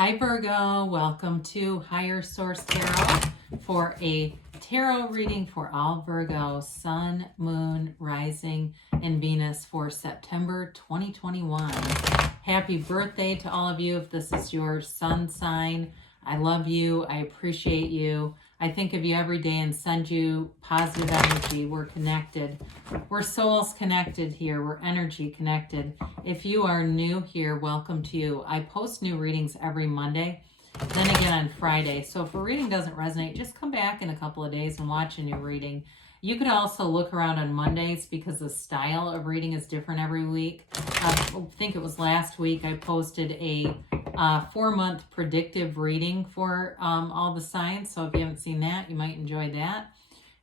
Hi Virgo, welcome to Higher Source Tarot for a tarot reading for all Virgo, Sun, Moon, Rising, and Venus for September 2021. Happy birthday to all of you if this is your sun sign. I love you. I appreciate you. I think of you every day and send you positive energy. We're connected. We're souls connected here. We're energy connected. If you are new here, welcome to you. I post new readings every Monday, then again on Friday. So if a reading doesn't resonate, just come back in a couple of days and watch a new reading. You could also look around on Mondays because the style of reading is different every week. I think it was last week I posted a 4-month predictive reading for all the signs. So if you haven't seen that, you might enjoy that.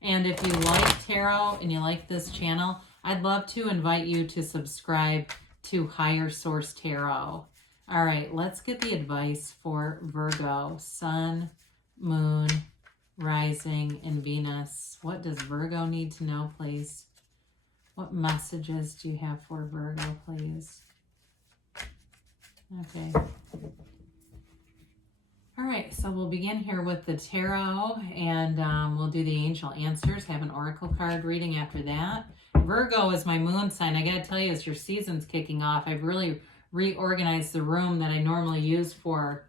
And if you like tarot and you like this channel, I'd love to invite you to subscribe to Higher Source Tarot. All right, let's get the advice for Virgo, Sun, Moon, Rising, and Venus. What does Virgo need to know, please? What messages do you have for Virgo, please? Okay. All right, so we'll begin here with the tarot, and we'll do the angel answers, have an oracle card reading after that. Virgo is my moon sign. I got to tell you, as your season's kicking off, I've really reorganized the room that I normally use for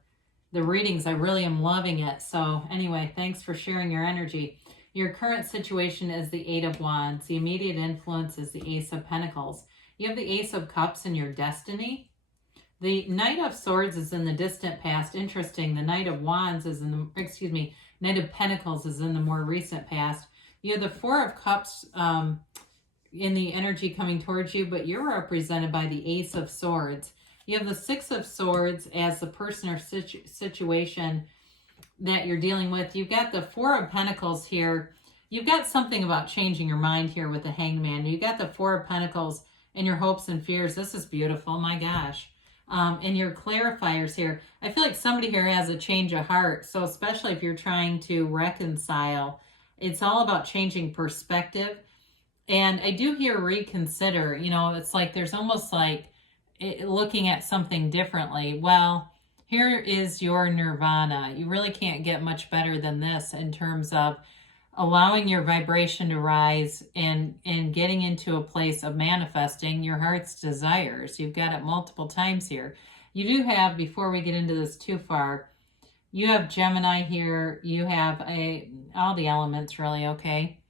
the readings. I really am loving it. So anyway, thanks for sharing your energy. Your current situation is the Eight of Wands. The immediate influence is the Ace of Pentacles. You have the Ace of Cups in your destiny. The Knight of Swords is in the distant past. Interesting. The Knight of Wands is in the, Knight of Pentacles is in the more recent past. You have the Four of Cups in the energy coming towards you, but you're represented by the Ace of Swords. You have the Six of Swords as the person or situation that you're dealing with. You've got the Four of Pentacles here. You've got something about changing your mind here with the Hanged Man. You got the Four of Pentacles and your hopes and fears. This is beautiful. My gosh. And your clarifiers here. I feel like somebody here has a change of heart. So especially if you're trying to reconcile, it's all about changing perspective. And I do hear reconsider. You know, it's like there's almost like looking at something differently. Well, here is your nirvana. You really can't get much better than this in terms of allowing your vibration to rise and getting into a place of manifesting your heart's desires. You've got it multiple times here. You do have, before we get into this too far, you have Gemini here. You have all the elements really, okay?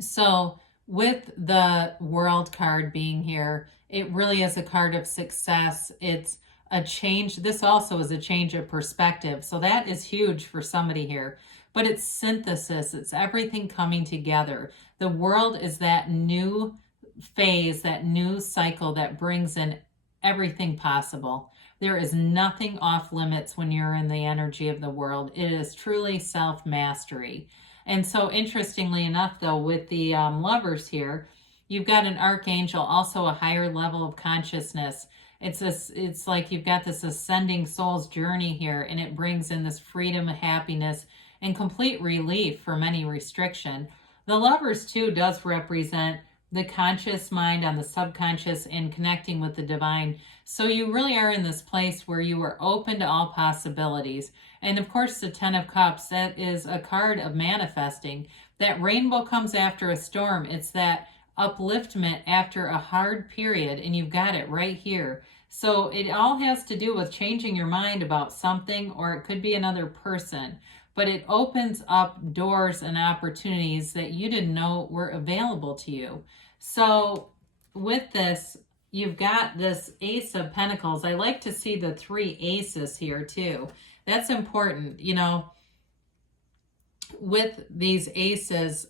So with the World card being here, it really is a card of success. It's a change. This also is a change of perspective. So that is huge for somebody here. But it's synthesis. It's everything coming together. The World is that new phase, that new cycle that brings in everything possible. There is nothing off limits when you're in the energy of the World. It is truly self-mastery. And so interestingly enough, though, with the Lovers here, you've got an archangel, also a higher level of consciousness. It's like you've got this ascending soul's journey here, and it brings in this freedom, happiness, and complete relief from any restriction. The Lovers, too, does represent the conscious mind on the subconscious and connecting with the divine. So you really are in this place where you are open to all possibilities. And of course, the Ten of Cups, that is a card of manifesting. That rainbow comes after a storm. It's that upliftment after a hard period, and you've got it right here. So it all has to do with changing your mind about something, or it could be another person. But it opens up doors and opportunities that you didn't know were available to you. So with this, you've got this Ace of Pentacles. I like to see the 3 aces here too. That's important. You know, with these aces,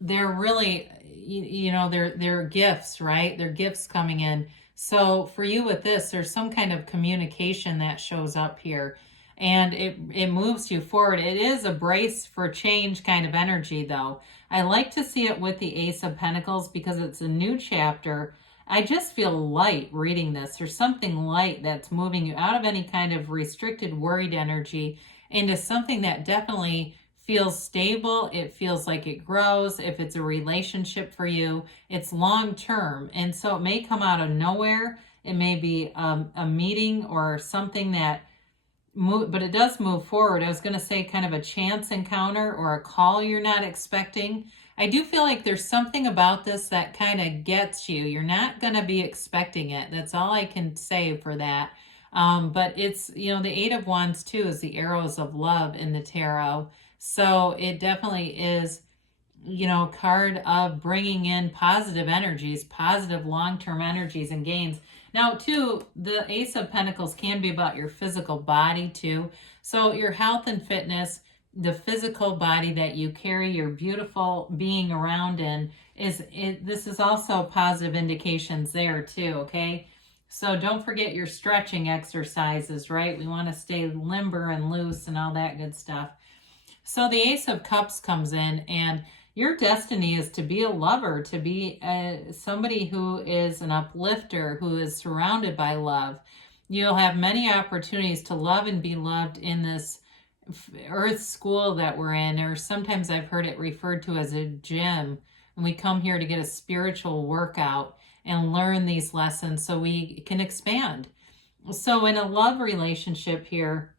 they're really, you know, they're gifts, right? They're gifts coming in. So for you with this, there's some kind of communication that shows up here. And it moves you forward. It is a brace for change kind of energy, though. I like to see it with the Ace of Pentacles because it's a new chapter. I just feel light reading this. There's something light that's moving you out of any kind of restricted, worried energy into something that definitely feels stable. It feels like it grows. If it's a relationship for you, it's long term. And so it may come out of nowhere. It may be a meeting or something that move, but it does move forward. I was going to say kind of a chance encounter or a call you're not expecting. I do feel like there's something about this that kind of gets you. You're not going to be expecting it. That's all I can say for that. But it's, you know, the Eight of Wands too is the arrows of love in the tarot. So it definitely is, you know, card of bringing in positive energies, positive long-term energies and gains. Now, too, the Ace of Pentacles can be about your physical body, too. So your health and fitness, the physical body that you carry, your beautiful being around in, this is also positive indications there, too, okay? So don't forget your stretching exercises, right? We want to stay limber and loose and all that good stuff. So the Ace of Cups comes in, and your destiny is to be a lover, to be somebody who is an uplifter, who is surrounded by love. You'll have many opportunities to love and be loved in this earth school that we're in, or sometimes I've heard it referred to as a gym. And we come here to get a spiritual workout and learn these lessons so we can expand. So in a love relationship here,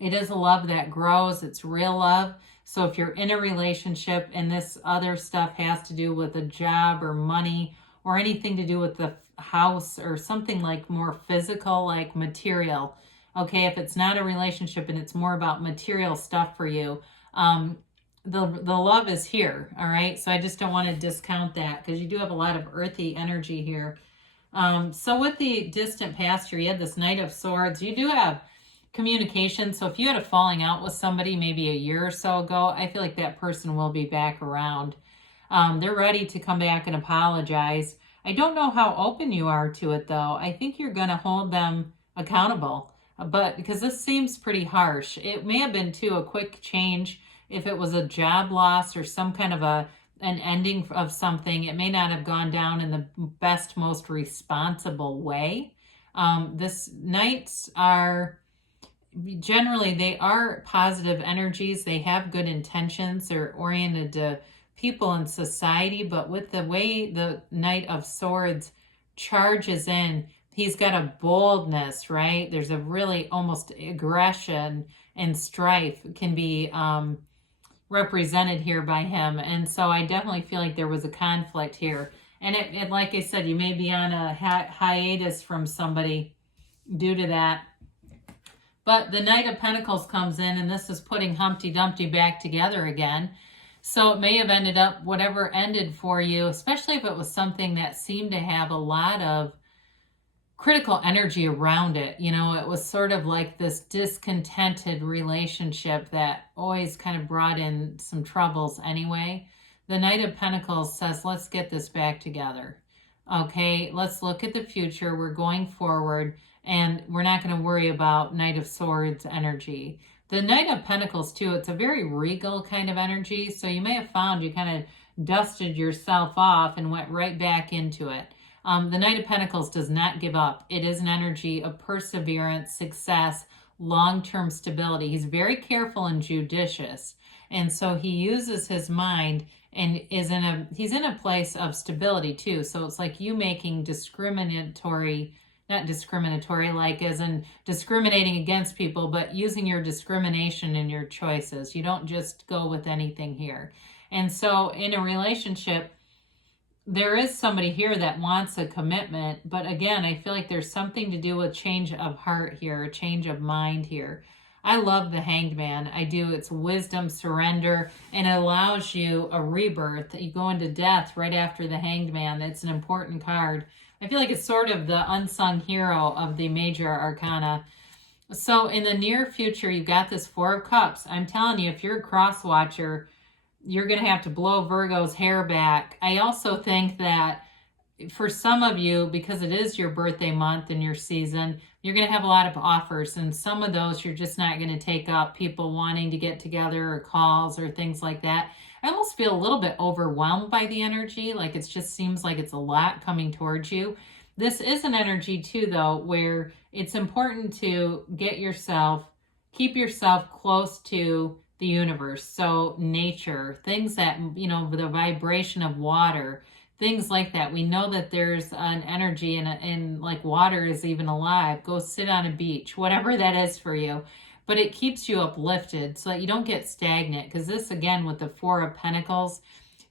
it is a love that grows. It's real love. So if you're in a relationship and this other stuff has to do with a job or money or anything to do with the house or something like more physical, like material, okay, if it's not a relationship and it's more about material stuff for you, the love is here, all right? So I just don't want to discount that because you do have a lot of earthy energy here. So with the distant past here, you had this Knight of Swords. You do have communication. So if you had a falling out with somebody maybe a year or so ago, I feel like that person will be back around. They're ready to come back and apologize. I don't know how open you are to it, though. I think you're going to hold them accountable, but because this seems pretty harsh. It may have been, too, a quick change. If it was a job loss or some kind of an ending of something, it may not have gone down in the best, most responsible way. This Knights are... generally, they are positive energies. They have good intentions. They're oriented to people in society. But with the way the Knight of Swords charges in, he's got a boldness, right? There's a really almost aggression and strife can be represented here by him. And so I definitely feel like there was a conflict here. And it like I said, you may be on a hiatus from somebody due to that. But the Knight of Pentacles comes in, and this is putting Humpty Dumpty back together again. So it may have ended up, whatever ended for you, especially if it was something that seemed to have a lot of critical energy around it. You know, it was sort of like this discontented relationship that always kind of brought in some troubles anyway. The Knight of Pentacles says, let's get this back together. Okay, let's look at the future. We're going forward. And we're not going to worry about Knight of Swords energy. The Knight of Pentacles, too, it's a very regal kind of energy. So you may have found you kind of dusted yourself off and went right back into it. The Knight of Pentacles does not give up. It is an energy of perseverance, success, long-term stability. He's very careful and judicious. And so he uses his mind and he's in a place of stability, too. So it's like you making not discriminatory, like as in discriminating against people, but using your discrimination in your choices. You don't just go with anything here. And so in a relationship, there is somebody here that wants a commitment, but again, I feel like there's something to do with change of heart here, a change of mind here. I love the Hanged Man. I do. It's wisdom, surrender, and it allows you a rebirth. You go into death right after the Hanged Man. It's an important card. I feel like it's sort of the unsung hero of the major arcana. So in the near future, you've got this Four of Cups. I'm telling you, if you're a cross watcher, you're going to have to blow Virgo's hair back. I also think that for some of you, because it is your birthday month and your season, you're going to have a lot of offers. And some of those you're just not going to take up. People wanting to get together or calls or things like that. I almost feel a little bit overwhelmed by the energy. Like it just seems like it's a lot coming towards you. This is an energy too, though, where it's important to keep yourself close to the universe. So nature, things that, the vibration of water, things like that. We know that there's an energy and like water is even alive. Go sit on a beach, whatever that is for you. But it keeps you uplifted so that you don't get stagnant. Because this, again, with the Four of Pentacles,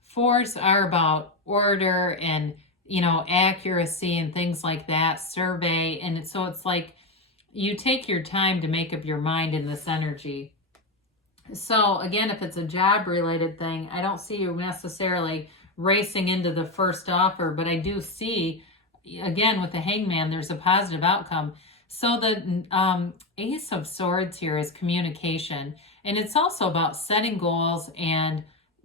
fours are about order and, you know, accuracy and things like that, survey. And so it's like you take your time to make up your mind in this energy. So again, if it's a job related thing, I don't see you necessarily racing into the first offer, but I do see, again, with the Hangman, there's a positive outcome. So the Ace of Swords here is communication, and it's also about setting goals and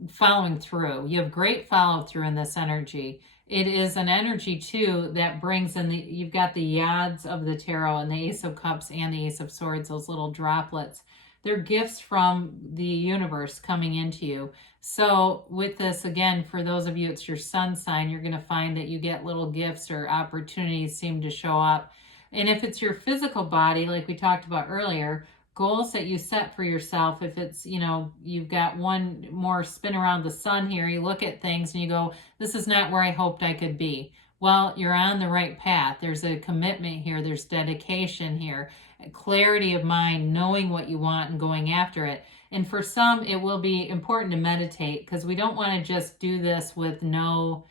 following through. You have great follow through in this energy. It is an energy too that brings in you've got the Yads of the Tarot and the Ace of Cups and the Ace of Swords, those little droplets. They're gifts from the universe coming into you. So with this, again, for those of you, it's your sun sign, you're going to find that you get little gifts or opportunities seem to show up. And if it's your physical body, like we talked about earlier, goals that you set for yourself, if it's, you know, you've got one more spin around the sun here, you look at things and you go, this is not where I hoped I could be. Well, you're on the right path. There's a commitment here. There's dedication here, clarity of mind, knowing what you want and going after it. And for some, it will be important to meditate because we don't want to just do this with no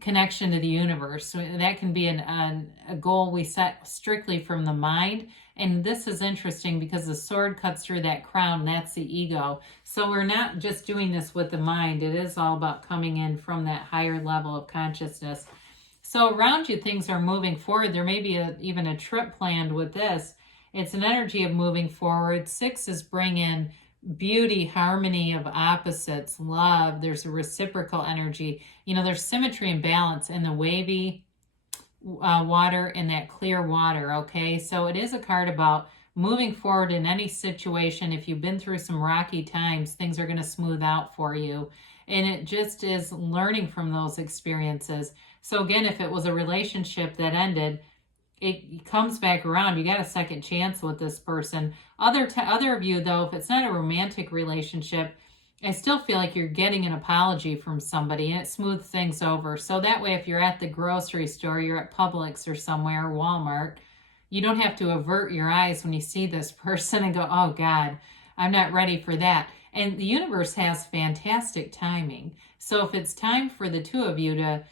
connection to the universe. So that can be a goal we set strictly from the mind. And this is interesting because the sword cuts through that crown. That's the ego. So we're not just doing this with the mind. It is all about coming in from that higher level of consciousness. So around you, things are moving forward. There may be even a trip planned with this. It's an energy of moving forward. 6 is bringing beauty, harmony of opposites, love. There's a reciprocal energy. You know, there's symmetry and balance in the wavy water and that clear water, okay? So it is a card about moving forward in any situation. If you've been through some rocky times, things are going to smooth out for you. And it just is learning from those experiences. So again, if it was a relationship that ended, it comes back around. You got a second chance with this person. Other of you, though, if it's not a romantic relationship, I still feel like you're getting an apology from somebody and it smooths things over. So that way, if you're at the grocery store, you're at Publix or somewhere, Walmart, you don't have to avert your eyes when you see this person and go, oh God, I'm not ready for that. And the universe has fantastic timing. So if it's time for the two of you to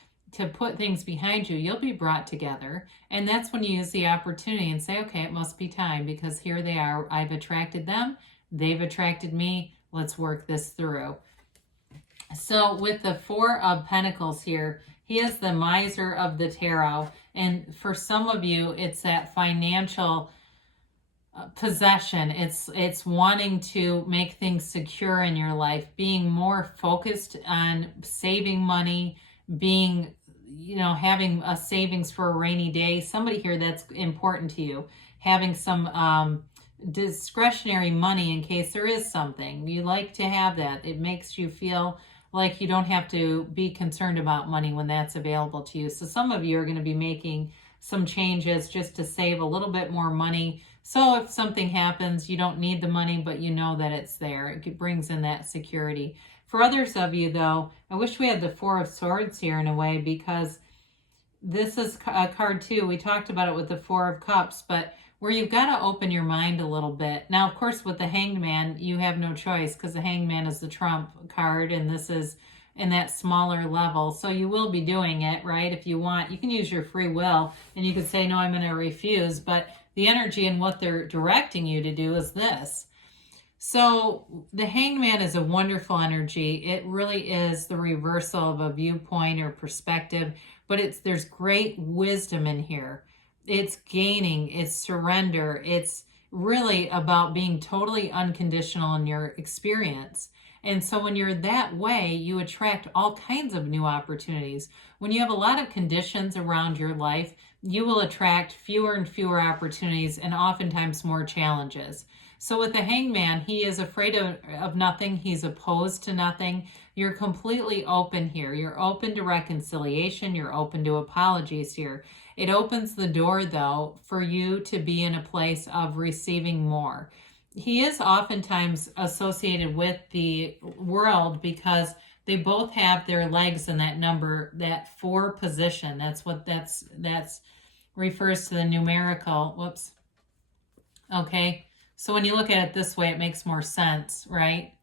put things behind you, you'll be brought together. And that's when you use the opportunity and say, okay, it must be time because here they are. I've attracted them. They've attracted me. Let's work this through. So with the 4 of Pentacles here, he is the miser of the tarot. And for some of you, it's that financial possession. It's wanting to make things secure in your life, being more focused on saving money, being, you know, having a savings for a rainy day. Somebody here that's important to you, having some discretionary money in case there is something. You like to have that. It makes you feel like you don't have to be concerned about money when that's available to you. So some of you are going to be making some changes just to save a little bit more money. So if something happens, you don't need the money, but you know that it's there. It brings in that security. For others of you, though, I wish we had the 4 of Swords here in a way, because this is a card too. We talked about it with the 4 of Cups, but where you've got to open your mind a little bit. Now, of course, with the Hanged Man, you have no choice because the Hanged Man is the trump card, and this is in that smaller level. So you will be doing it, right? If you want, you can use your free will, and you could say, no, I'm going to refuse. But the energy and what they're directing you to do is this. So the Hanged Man is a wonderful energy. It really is the reversal of a viewpoint or perspective, but there's great wisdom in here. It's gaining, it's surrender. It's really about being totally unconditional in your experience. And so when you're that way, you attract all kinds of new opportunities. When you have a lot of conditions around your life, you will attract fewer and fewer opportunities and oftentimes more challenges. So with the Hanged Man, he is afraid of nothing. He's opposed to nothing. You're completely open here. You're open to reconciliation. You're open to apologies here. It opens the door, though, for you to be in a place of receiving more. He is oftentimes associated with the world because They both have their legs in that number, that 4 position. That's what that's refers to the numerical. Whoops. Okay. So when you look at it this way, it makes more sense, right?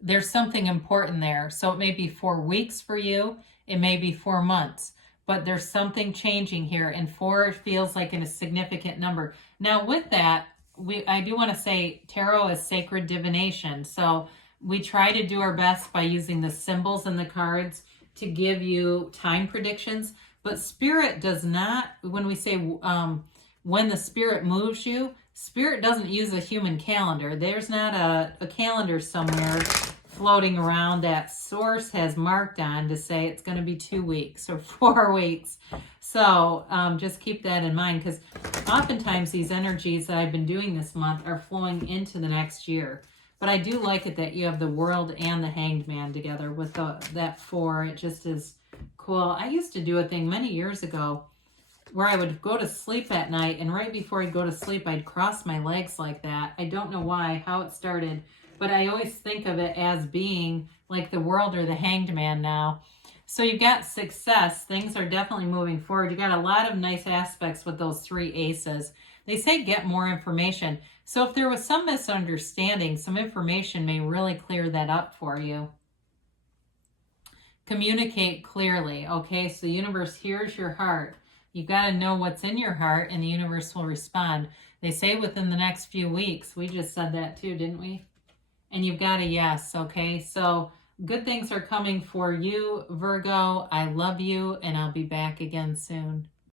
There's something important there. So it may be 4 weeks for you. It may be 4 months, but there's something changing here, and 4 feels like a significant number. Now with that, I do want to say tarot is sacred divination. So we try to do our best by using the symbols and the cards to give you time predictions, but Spirit does not, when we say when the Spirit moves you, Spirit doesn't use a human calendar. There's not a calendar somewhere floating around that Source has marked on to say it's going to be 2 weeks or 4 weeks. So just keep that in mind, because oftentimes these energies that I've been doing this month are flowing into the next year. But I do like it that you have the World and the Hanged Man together with that 4. It just is cool. I used to do a thing many years ago where I would go to sleep at night, and right before I'd go to sleep, I'd cross my legs like that. I don't know why, how it started, but I always think of it as being like the World or the Hanged Man now. So you've got success. Things are definitely moving forward. You got a lot of nice aspects with those 3 aces. They say get more information. So if there was some misunderstanding, some information may really clear that up for you. Communicate clearly, okay? So the universe hears your heart. You got to know what's in your heart, and the universe will respond. They say within the next few weeks. We just said that too, didn't we? And you've got a yes, okay? So good things are coming for you, Virgo. I love you, and I'll be back again soon.